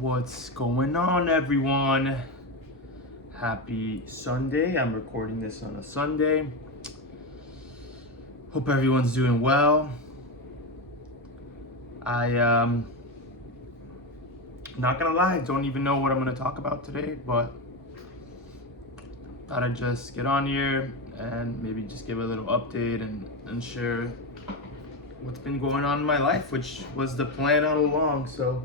What's going on, everyone? Happy Sunday. I'm recording this on a Sunday. Hope everyone's doing well. Not gonna lie, I don't even know what I'm gonna talk about today, but thought I'd just get on here and maybe just give a little update and share what's been going on in my life, which was the plan all along. So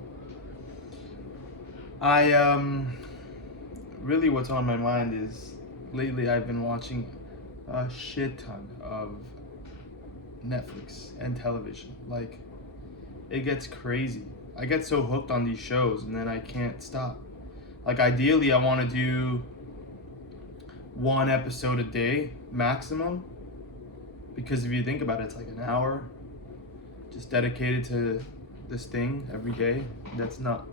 really what's on my mind is lately I've been watching a shit ton of Netflix and television. Like, it gets crazy. I get so hooked on these shows and then I can't stop. Like, ideally I want to do one episode a day maximum, because if you think about it, it's like an hour just dedicated to this thing every day. That's not,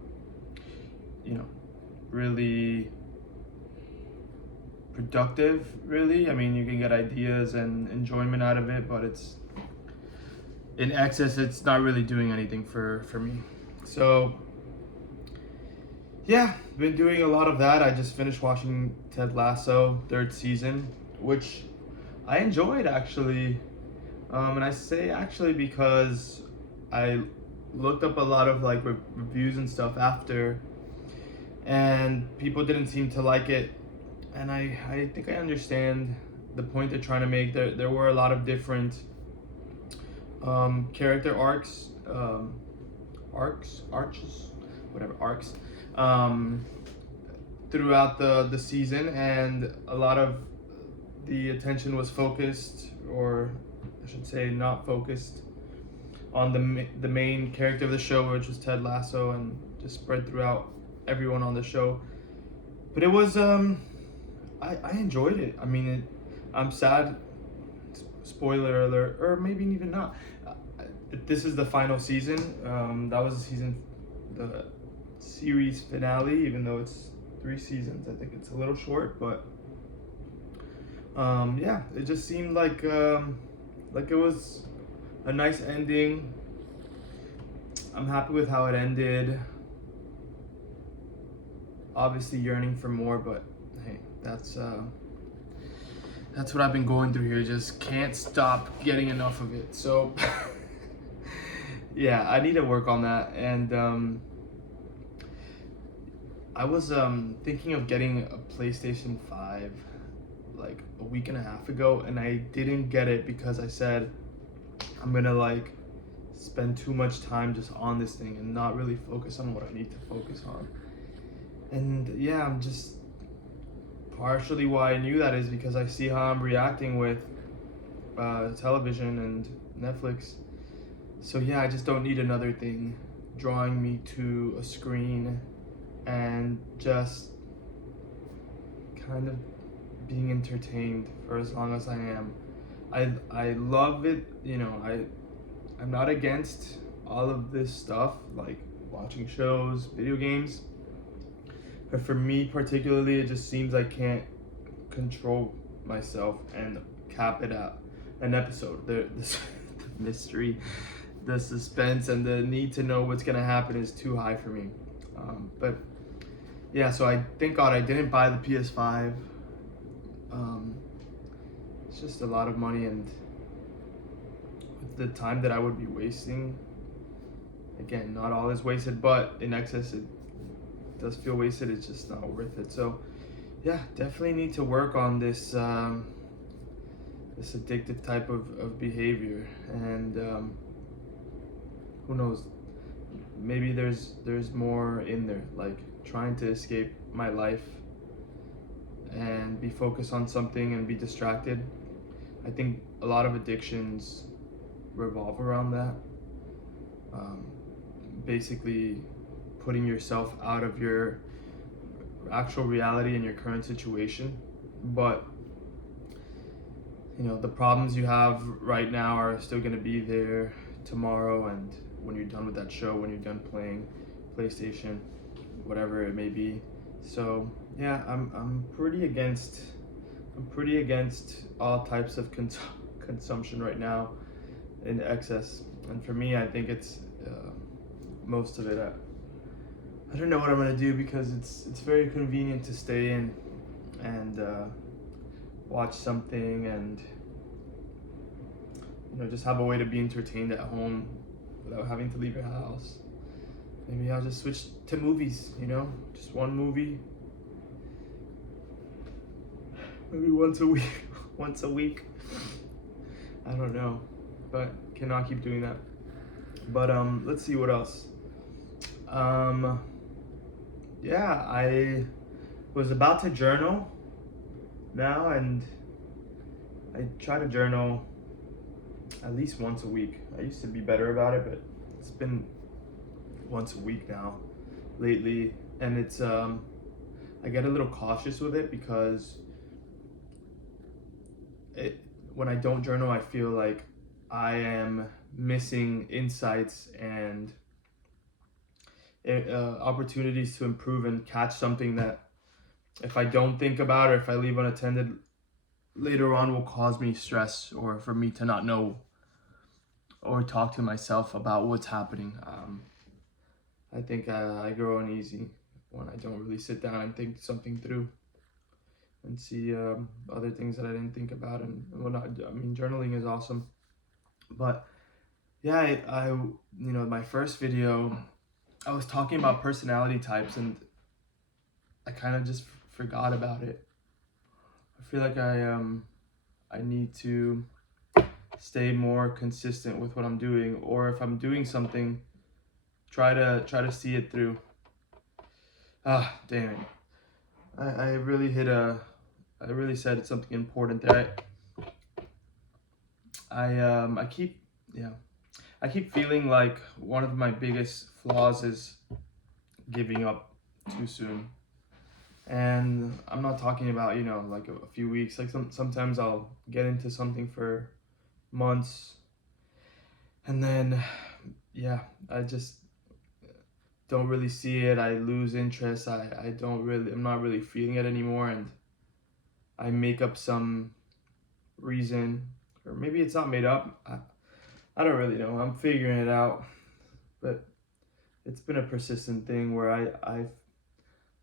really productive, really. I mean, you can get ideas and enjoyment out of it, but it's in excess, it's not really doing anything for me. So yeah, been doing a lot of that. I just finished watching Ted Lasso third season, which I enjoyed, actually. And I say actually because I looked up a lot of like reviews and stuff after, and people didn't seem to like it. And I think I understand the point they're trying to make. There were a lot of different character arcs, arcs, throughout the season, and a lot of the attention was focused, or I should say not focused, on the main character of the show, which was Ted Lasso, and just spread throughout everyone on the show. But it was I enjoyed it. I mean, I'm sad. Spoiler alert, or maybe even not. This is the final season. That was the series finale. Even though it's 3 seasons, I think it's a little short. But yeah, it just seemed like it was a nice ending. I'm happy with how it ended. Obviously yearning for more, but hey, that's what I've been going through here. Just can't stop getting enough of it. So yeah, I need to work on that. And I was thinking of getting a PlayStation 5 like a week and a half ago, and I didn't get it because I said I'm gonna like spend too much time just on this thing and not really focus on what I need to focus on. And yeah, I'm just partially why I knew that is because I see how I'm reacting with television and Netflix. So yeah, I just don't need another thing drawing me to a screen and just kind of being entertained for as long as I am. I love it, I'm not against all of this stuff, like watching shows, video games. But for me particularly, it just seems I can't control myself and cap it at an episode. The mystery, the suspense, and the need to know what's gonna happen is too high for me. But yeah, so I thank God I didn't buy the PS5. It's just a lot of money, and with the time that I would be wasting, again, not all is wasted, but in excess it does feel wasted. It's just not worth it. So yeah, definitely need to work on this this addictive type of behavior. And who knows, maybe there's more in there, like trying to escape my life and be focused on something and be distracted. I think a lot of addictions revolve around that. Basically putting yourself out of your actual reality and your current situation. But the problems you have right now are still going to be there tomorrow, and when you're done with that show, when you're done playing PlayStation, whatever it may be. So yeah, I'm pretty against all types of consumption right now in excess. And for me, I think it's most of it I don't know what I'm gonna do because it's very convenient to stay in and watch something and just have a way to be entertained at home without having to leave your house. Maybe I'll just switch to movies, just one movie, maybe once a week, once a week. I don't know, but cannot keep doing that. But let's see what else. Yeah, I was about to journal now, and I try to journal at least once a week. I used to be better about it, but it's been once a week now lately, and it's I get a little cautious with it because when I don't journal, I feel like I am missing insights and opportunities to improve and catch something that if I don't think about or if I leave unattended later on will cause me stress or for me to not know or talk to myself about what's happening. I think I grow uneasy when I don't really sit down and think something through and see other things that I didn't think about and whatnot. I mean, journaling is awesome, but yeah, I my first video, I was talking about personality types and I kind of just forgot about it. I feel like I need to stay more consistent with what I'm doing, or if I'm doing something, try to see it through. Ah, damn it. I really I really said something important there. I keep yeah. I keep feeling like one of my biggest flaws is giving up too soon. And I'm not talking about, like a few weeks. Like sometimes I'll get into something for months and then yeah, I just don't really see it. I lose interest. I'm not really feeling it anymore, and I make up some reason, or maybe it's not made up. I don't really know. I'm figuring it out, but it's been a persistent thing where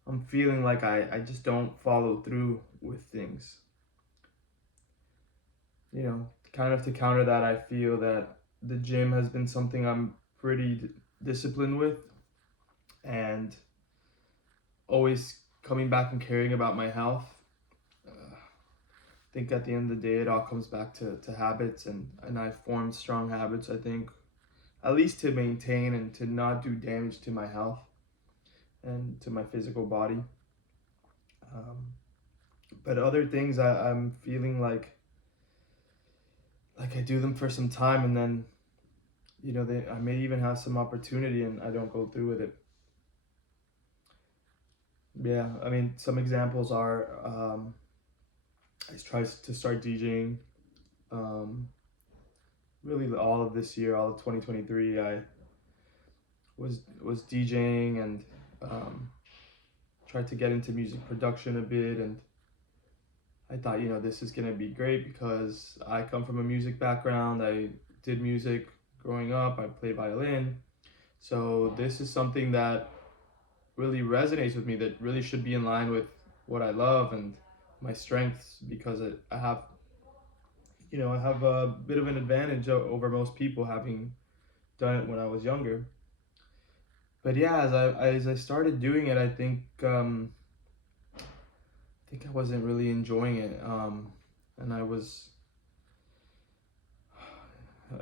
I'm feeling like I just don't follow through with things. Kind of to counter that, I feel that the gym has been something I'm pretty disciplined with, and always coming back and caring about my health. I think at the end of the day, it all comes back to habits, and I've formed strong habits, I think, at least to maintain and to not do damage to my health and to my physical body. But other things, I'm feeling like I do them for some time, and then I may even have some opportunity and I don't go through with it. Yeah, I mean, some examples are I tried to start DJing. Really, all of this year, all of 2023, I was DJing and tried to get into music production a bit, and I thought, this is gonna be great because I come from a music background. I did music growing up. I play violin, so this is something that really resonates with me. That really should be in line with what I love and my strengths because I have, I have a bit of an advantage over most people having done it when I was younger. But yeah, as I started doing it, I think I wasn't really enjoying it, and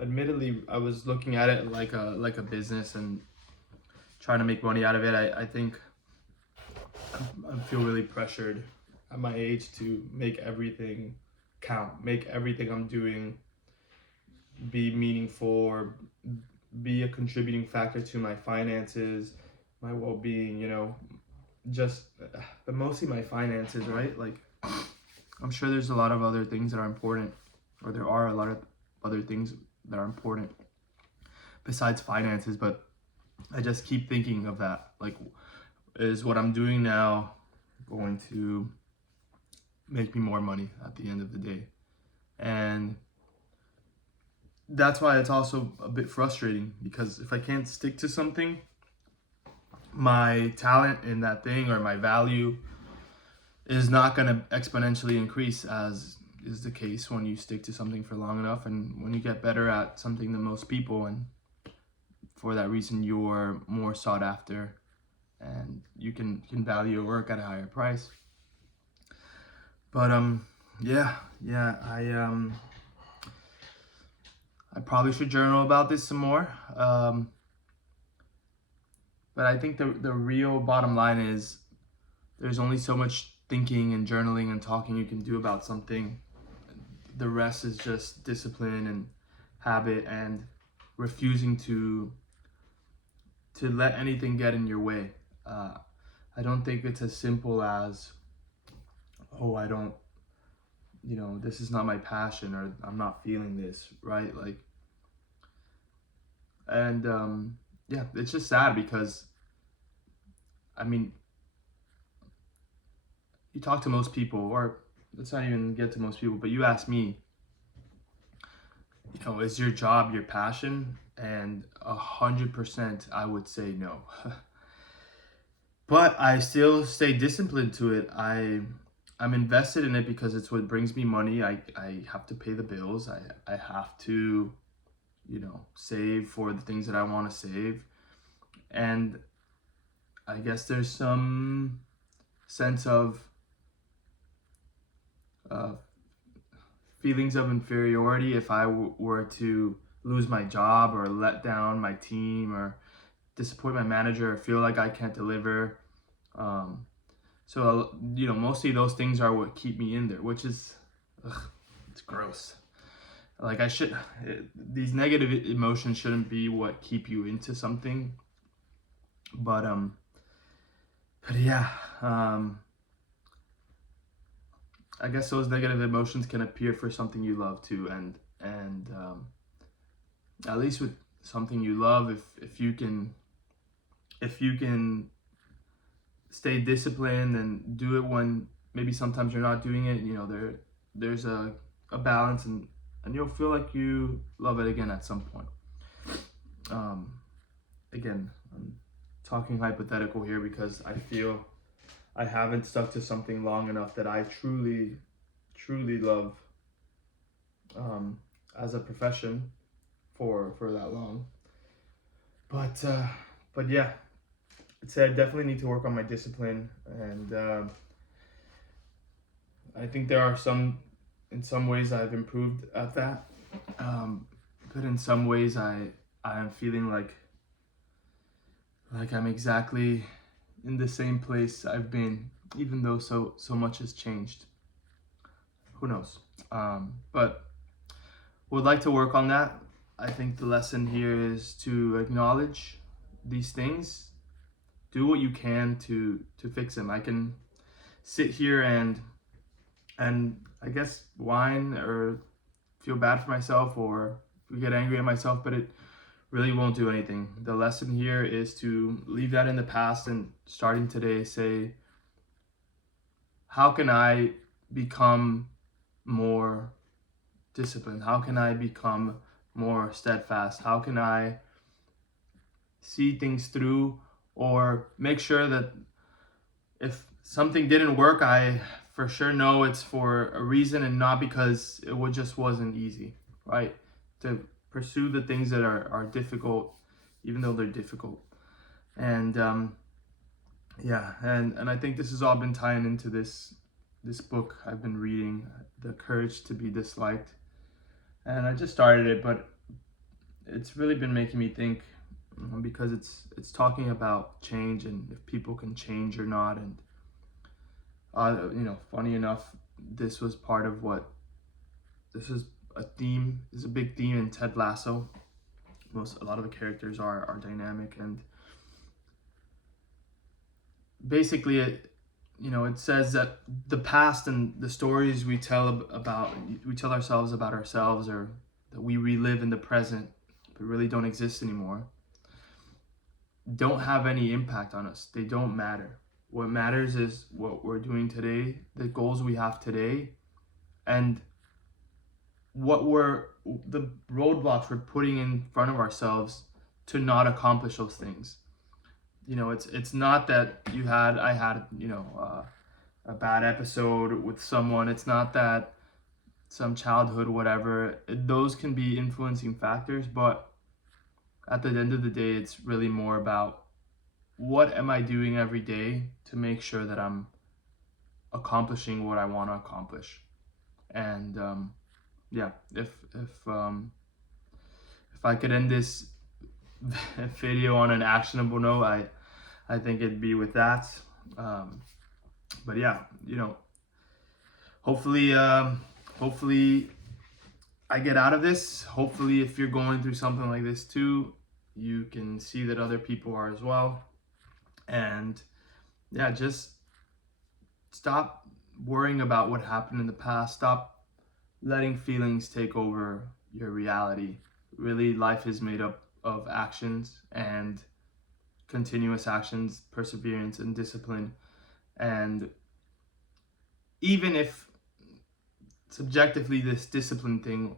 admittedly, I was looking at it like a business and trying to make money out of it. I think I feel really pressured at my age to make everything count, make everything I'm doing be meaningful or be a contributing factor to my finances, my well-being, just but mostly my finances, right? Like I'm sure there's a lot of other things that are important, or there are a lot of other things that are important besides finances, but I just keep thinking of that. Like, is what I'm doing now going to make me more money at the end of the day? And that's why it's also a bit frustrating, because if I can't stick to something, my talent in that thing or my value is not going to exponentially increase, as is the case when you stick to something for long enough and when you get better at something than most people, and for that reason you're more sought after and you can value your work at a higher price. But yeah, I probably should journal about this some more. But I think the real bottom line is there's only so much thinking and journaling and talking you can do about something. The rest is just discipline and habit and refusing to let anything get in your way. I don't think it's as simple as, oh, I don't, this is not my passion, or I'm not feeling this, right? Like, and yeah, it's just sad because, I mean, you talk to most people, or let's not even get to most people, but you ask me, is your job your passion? And 100% I would say no. But I still stay disciplined to it. I'm invested in it because it's what brings me money. I have to pay the bills. I have to, save for the things that I want to save. And I guess there's some sense of uh, feelings of inferiority if I were to lose my job or let down my team or disappoint my manager or feel like I can't deliver. So mostly those things are what keep me in there, which is, it's gross. Like these negative emotions shouldn't be what keep you into something. But yeah, I guess those negative emotions can appear for something you love too, and at least with something you love, if you can stay disciplined and do it when maybe sometimes you're not doing it, there's a balance, and you'll feel like you love it again at some point. Again, I'm talking hypothetical here because I feel I haven't stuck to something long enough that I truly love as a profession for that long. But yeah, I'd say I definitely need to work on my discipline, and I think there are in some ways I've improved at that, but in some ways I am feeling like I'm exactly in the same place I've been, even though so much has changed. Who knows? But would like to work on that. I think the lesson here is to acknowledge these things, do what you can to fix them. I can sit here and I guess whine or feel bad for myself or get angry at myself, but it really won't do anything. The lesson here is to leave that in the past and starting today say, how can I become more disciplined? How can I become more steadfast? How can I see things through, or make sure that if something didn't work, I for sure know it's for a reason and not because it just wasn't easy, right? To pursue the things that are difficult, even though they're difficult. And yeah, and I think this has all been tying into this book I've been reading, The Courage to Be Disliked. And I just started it, but it's really been making me think, because it's talking about change and if people can change or not. And funny enough, this was part of this is a big theme in Ted Lasso. A lot of the characters are dynamic, and basically it says that the past and the stories we tell ourselves about ourselves, or that we relive in the present but really don't exist anymore, don't have any impact on us. They don't matter. What matters is what we're doing today, the goals we have today, and the roadblocks we're putting in front of ourselves to not accomplish those things. you know, it's not that I had, you know, a bad episode with someone. It's not that some childhood whatever. Those can be influencing factors, but at the end of the day, it's really more about what am I doing every day to make sure that I'm accomplishing what I want to accomplish. And yeah, if I could end this video on an actionable note, I think it'd be with that. But yeah, you know, hopefully I get out of this. Hopefully, if you're going through something like this too, you can see that other people are as well. And yeah, just stop worrying about what happened in the past. Stop letting feelings take over your reality. Really, life is made up of actions and continuous actions, perseverance, and discipline. And even if subjectively this discipline thing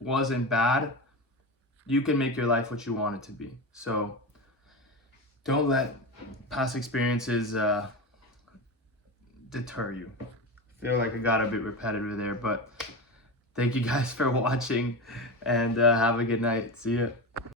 wasn't bad, you can make your life what you want it to be. So don't let past experiences deter you. I feel like I got a bit repetitive there, but thank you guys for watching, and have a good night. See ya.